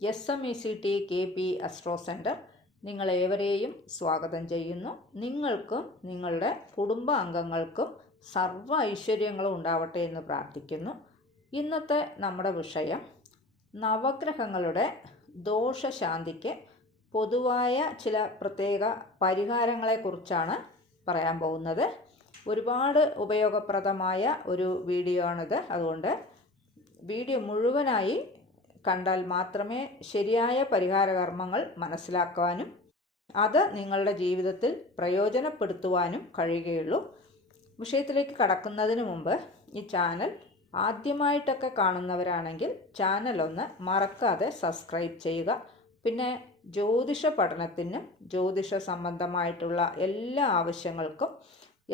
S M E C T K P astro centre നിങ്ങളേവരെയും സ്വാഗതം ചെയ്യുന്നു. നിങ്ങൾക്കും നിങ്ങളുടെ കുടുംബ അംഗങ്ങൾക്കും സർവ ഐശ്വര്യങ്ങളും ഉണ്ടാവട്ടെ എന്ന് പ്രാർത്ഥിക്കുന്നു. ഇന്നത്തെ നമ്മുടെ വിഷയം നവഗ്രഹങ്ങളുടെ ദോഷശാന്തിക്ക് പൊതുവായ ചില പ്രത്യേക പരിഹാരങ്ങളെക്കുറിച്ചാണ് പറയാൻ പോകുന്നത്. ഒരുപാട് ഉപയോഗപ്രദമായ ഒരു വീഡിയോ ആണിത് അതുകൊണ്ട് വീഡിയോ മുഴുവനായി കണ്ടാൽ മാത്രമേ ശരിയായ പരിഹാരകർമ്മങ്ങൾ മനസ്സിലാക്കുവാനും അത് നിങ്ങളുടെ ജീവിതത്തിൽ പ്രയോജനപ്പെടുത്തുവാനും കഴിയുകയുള്ളൂ. വിഷയത്തിലേക്ക് കടക്കുന്നതിന് മുമ്പ് ഈ ചാനൽ ആദ്യമായിട്ടൊക്കെ കാണുന്നവരാണെങ്കിൽ ചാനൽ ഒന്ന് മറക്കാതെ സബ്സ്ക്രൈബ് ചെയ്യുക. പിന്നെ ജ്യോതിഷ പഠനത്തിനും ജ്യോതിഷ സംബന്ധമായിട്ടുള്ള എല്ലാ ആവശ്യങ്ങൾക്കും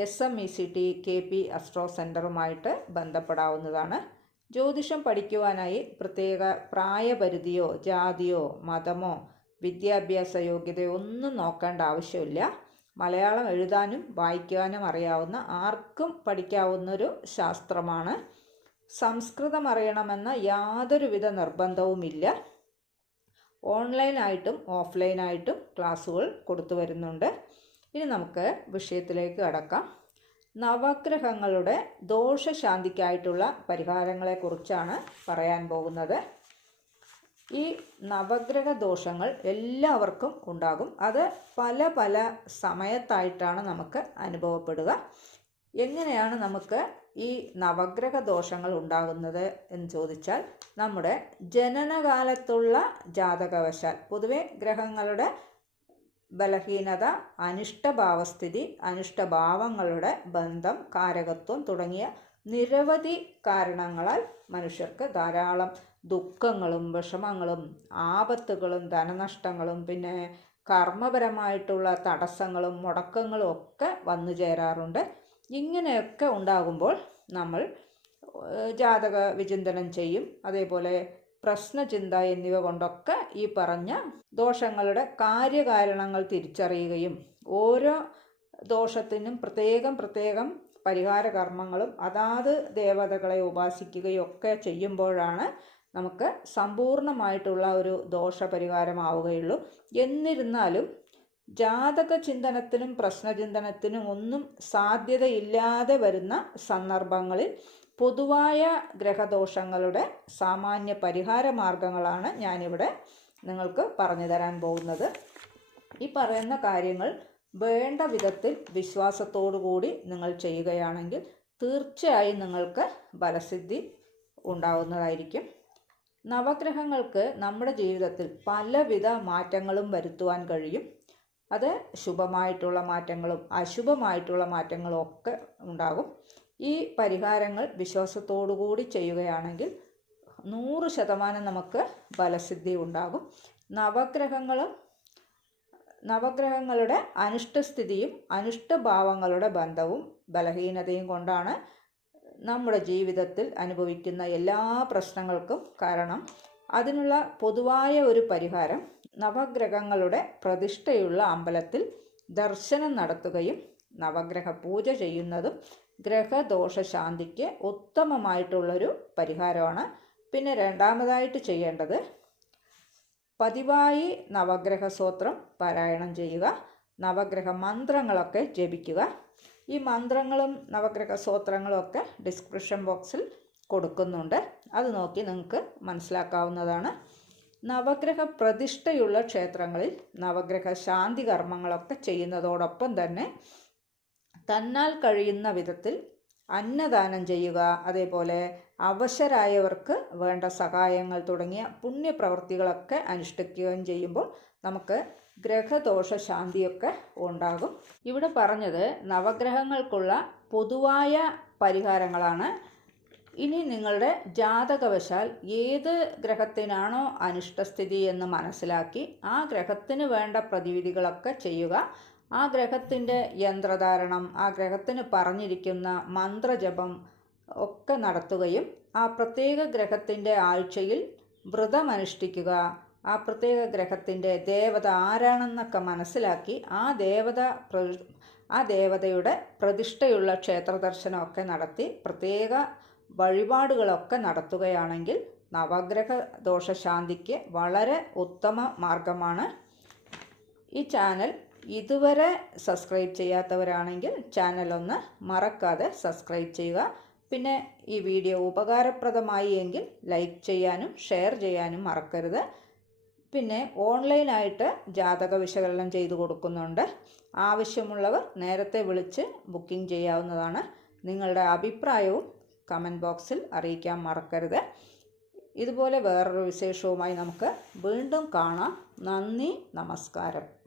S M E C T K P astro സെന്ററുമായിട്ട് ബന്ധപ്പെടാവുന്നതാണ്. ജ്യോതിഷം പഠിക്കുവാനായി പ്രത്യേക പ്രായപരിധിയോ ജാതിയോ മതമോ വിദ്യാഭ്യാസ യോഗ്യതയോ ഒന്നും നോക്കേണ്ട ആവശ്യമില്ല. മലയാളം എഴുതാനും വായിക്കുവാനും അറിയാവുന്ന ആർക്കും പഠിക്കാവുന്നൊരു ശാസ്ത്രമാണ്. സംസ്കൃതം അറിയണമെന്ന യാതൊരുവിധ നിർബന്ധവുമില്ല. ഓൺലൈനായിട്ടും ഓഫ്ലൈനായിട്ടും ക്ലാസ്സുകൾ കൊടുത്തു വരുന്നുണ്ട്. ഇനി നമുക്ക് വിഷയത്തിലേക്ക് കടക്കാം. നവഗ്രഹങ്ങളുടെ ദോഷശാന്തിക്കായിട്ടുള്ള പരിഹാരങ്ങളെക്കുറിച്ചാണ് പറയാൻ പോകുന്നത്. ഈ നവഗ്രഹ ദോഷങ്ങൾ എല്ലാവർക്കും ഉണ്ടാകും. അത് പല പല സമയത്തായിട്ടാണ് നമുക്ക് അനുഭവപ്പെടുക. എങ്ങനെയാണ് നമുക്ക് ഈ നവഗ്രഹ ദോഷങ്ങൾ ഉണ്ടാകുന്നത് എന്ന് ചോദിച്ചാൽ നമ്മുടെ ജനനകാലത്തുള്ള ജാതകവശാൽ പൊതുവെ ഗ്രഹങ്ങളുടെ ബലഹീനത അനിഷ്ടഭാവസ്ഥിതി അനിഷ്ടഭാവങ്ങളുടെ ബന്ധം കാരകത്വം തുടങ്ങിയ നിരവധി കാരണങ്ങളാൽ മനുഷ്യർക്ക് ധാരാളം ദുഃഖങ്ങളും വിഷമങ്ങളും ആപത്തുകളും ധനനഷ്ടങ്ങളും പിന്നെ കർമ്മപരമായിട്ടുള്ള തടസ്സങ്ങളും മുടക്കങ്ങളും ഒക്കെ വന്നു ചേരാറുണ്ട്. ഇങ്ങനെയൊക്കെ ഉണ്ടാകുമ്പോൾ നമ്മൾ ജാതക വിചിന്തനം ചെയ്യും. അതേപോലെ പ്രശ്നചിന്ത എന്നിവ കൊണ്ടൊക്കെ ഈ പറഞ്ഞ ദോഷങ്ങളുടെ കാര്യകാരണങ്ങൾ തിരിച്ചറിയുകയും ഓരോ ദോഷത്തിനും പ്രത്യേകം പ്രത്യേകം പരിഹാര കർമ്മങ്ങളും അതാത് ദേവതകളെ ഉപാസിക്കുകയും ഒക്കെ ചെയ്യുമ്പോഴാണ് നമുക്ക് സമ്പൂർണമായിട്ടുള്ള ഒരു ദോഷപരിഹാരമാവുകയുള്ളൂ. എന്നിരുന്നാലും ജാതക ചിന്തനത്തിനും പ്രശ്നചിന്തനത്തിനും ഒന്നും സാധ്യതയില്ലാതെ വരുന്ന സന്ദർഭങ്ങളിൽ പൊതുവായ ഗ്രഹദോഷങ്ങളുടെ സാമാന്യ പരിഹാര മാർഗങ്ങളാണ് ഞാനിവിടെ നിങ്ങൾക്ക് പറഞ്ഞു തരാൻ പോകുന്നത്. ഈ പറയുന്ന കാര്യങ്ങൾ വേണ്ട വിധത്തിൽ കൂടി നിങ്ങൾ ചെയ്യുകയാണെങ്കിൽ തീർച്ചയായും നിങ്ങൾക്ക് ബലസിദ്ധി ഉണ്ടാവുന്നതായിരിക്കും. നവഗ്രഹങ്ങൾക്ക് നമ്മുടെ ജീവിതത്തിൽ പലവിധ മാറ്റങ്ങളും വരുത്തുവാൻ കഴിയും. അത് ശുഭമായിട്ടുള്ള മാറ്റങ്ങളും അശുഭമായിട്ടുള്ള മാറ്റങ്ങളും ഒക്കെ ഉണ്ടാകും. ഈ പരിഹാരങ്ങൾ വിശ്വാസത്തോടുകൂടി ചെയ്യുകയാണെങ്കിൽ നൂറ് ശതമാനം നമുക്ക് ഫലസിദ്ധി ഉണ്ടാകും. നവഗ്രഹങ്ങളും നവഗ്രഹങ്ങളുടെ അനിഷ്ടസ്ഥിതിയും അനിഷ്ടഭാവങ്ങളുടെ ബന്ധവും ബലഹീനതയും കൊണ്ടാണ് നമ്മുടെ ജീവിതത്തിൽ അനുഭവിക്കുന്ന എല്ലാ പ്രശ്നങ്ങൾക്കും കാരണം അതിനുള്ള പൊതുവായ ഒരു പരിഹാരം നവഗ്രഹങ്ങളുടെ പ്രതിഷ്ഠയുള്ള അമ്പലത്തിൽ ദർശനം നടത്തുകയും നവഗ്രഹ പൂജ ചെയ്യുന്നതും ഗ്രഹദോഷ ശാന്തിക്ക് ഉത്തമമായിട്ടുള്ളൊരു പരിഹാരമാണ്. പിന്നെ രണ്ടാമതായിട്ട് ചെയ്യേണ്ടത് പതിവായി നവഗ്രഹ സ്തോത്രം പാരായണം ചെയ്യുക നവഗ്രഹ മന്ത്രങ്ങളൊക്കെ ജപിക്കുക. ഈ മന്ത്രങ്ങളും നവഗ്രഹ സ്തോത്രങ്ങളും ഒക്കെ ഡിസ്ക്രിപ്ഷൻ ബോക്സിൽ കൊടുക്കുന്നുണ്ട്. അത് നോക്കി നിങ്ങൾക്ക് മനസ്സിലാക്കാവുന്നതാണ്. നവഗ്രഹ പ്രതിഷ്ഠയുള്ള ക്ഷേത്രങ്ങളിൽ നവഗ്രഹ ശാന്തി കർമ്മങ്ങളൊക്കെ ചെയ്യുന്നതോടൊപ്പം തന്നെ തന്നാൽ കഴിയുന്ന വിധത്തിൽ അന്നദാനം ചെയ്യുക അതേപോലെ അവശരായവർക്ക് വേണ്ട സഹായങ്ങൾ തുടങ്ങിയ പുണ്യപ്രവൃത്തികളൊക്കെ അനുഷ്ഠിക്കുകയും ചെയ്യുമ്പോൾ നമുക്ക് ഗ്രഹദോഷ ശാന്തിയൊക്കെ ഉണ്ടാകും. ഇവിടെ പറഞ്ഞത് നവഗ്രഹങ്ങൾക്കുള്ള പൊതുവായ പരിഹാരങ്ങളാണ്. ഇനി നിങ്ങളുടെ ജാതകവശാൽ ഏത് ഗ്രഹത്തിനാണോ അനിഷ്ടസ്ഥിതി എന്ന് മനസ്സിലാക്കി ആ ഗ്രഹത്തിന് വേണ്ട പ്രതിവിധികളൊക്കെ ചെയ്യുക. ആ ഗ്രഹത്തിന്റെ യന്ത്രധാരണം ആ ഗ്രഹത്തിന് പറഞ്ഞിരിക്കുന്ന മന്ത്രജപം ഒക്കെ നടത്തുകയും ആ പ്രത്യേക ഗ്രഹത്തിന്റെ ആഴ്ചയിൽ വ്രതമനുഷ്ഠിക്കുക ആ പ്രത്യേക ഗ്രഹത്തിന്റെ ദേവത ആരാണെന്നൊക്കെ മനസ്സിലാക്കി ആ ദേവത ആ ദേവതയുടെ പ്രതിഷ്ഠയുള്ള ക്ഷേത്ര ദർശനമൊക്കെ നടത്തി പ്രത്യേക വഴിപാടുകളൊക്കെ നടത്തുകയാണെങ്കിൽ നവഗ്രഹ ദോഷശാന്തിക്ക് വളരെ ഉത്തമ മാർഗമാണ് ഈ ചാനൽ. ഇതുവരെ സബ്സ്ക്രൈബ് ചെയ്യാത്തവരാണെങ്കിൽ ചാനൽ ഒന്ന് മറക്കാതെ സബ്സ്ക്രൈബ് ചെയ്യുക. പിന്നെ ഈ വീഡിയോ ഉപകാരപ്രദമായി എങ്കിൽ ലൈക്ക് ചെയ്യാനും ഷെയർ ചെയ്യാനും മറക്കരുത്. പിന്നെ ഓൺലൈനായിട്ട് ജാതക വിശകലനം ചെയ്തു കൊടുക്കുന്നുണ്ട്. ആവശ്യമുള്ളവർ നേരത്തെ വിളിച്ച് ബുക്കിംഗ് ചെയ്യാവുന്നതാണ്. നിങ്ങളുടെ അഭിപ്രായവും കമന്റ് ബോക്സിൽ അറിയിക്കാൻ മറക്കരുത്. ഇതുപോലെ വേറൊരു വിശേഷവുമായി നമുക്ക് വീണ്ടും കാണാം. നന്ദി നമസ്കാരം.